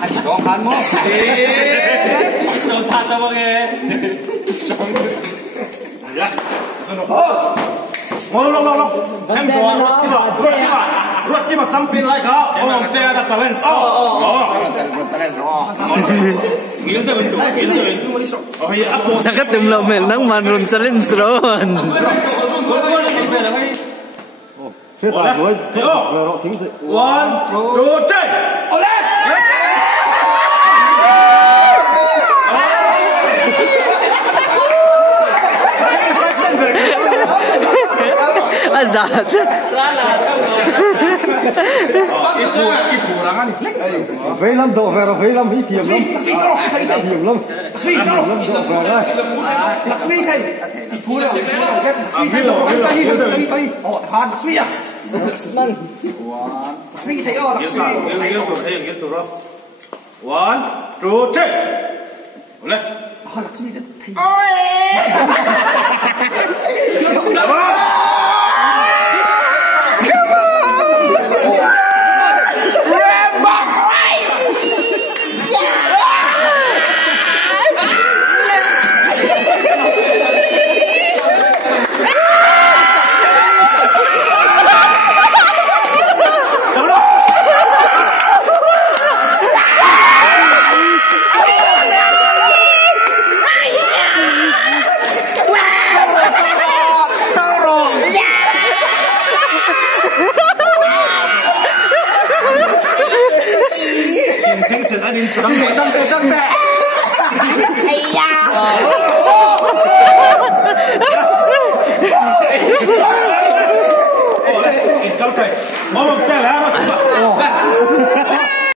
Anh chọn hắn không? Chọn than đâu mà nghe. Em ruột kia mà chăm pin lại khó, ông che đã trả lên sau. Chắc cái tùm lum mình nắng mà run sa lên rồi. Thế tại với họ thính sự. One, two, three. Ole! Azat. Ít phù rằng anh. Vây lắm độ về rồi, vây lắm ít thiềm lắm. Thiềm lắm. Thiềm lắm độ về đây. Lakshmi thầy. Phù là Lakshmi thầy. Lakshmi à? Lakshmi thầy ơi. One, two, three. Ole. Lakshmi thầy. Trăng tệ. Hay da. Câu thầy, mong một cái lá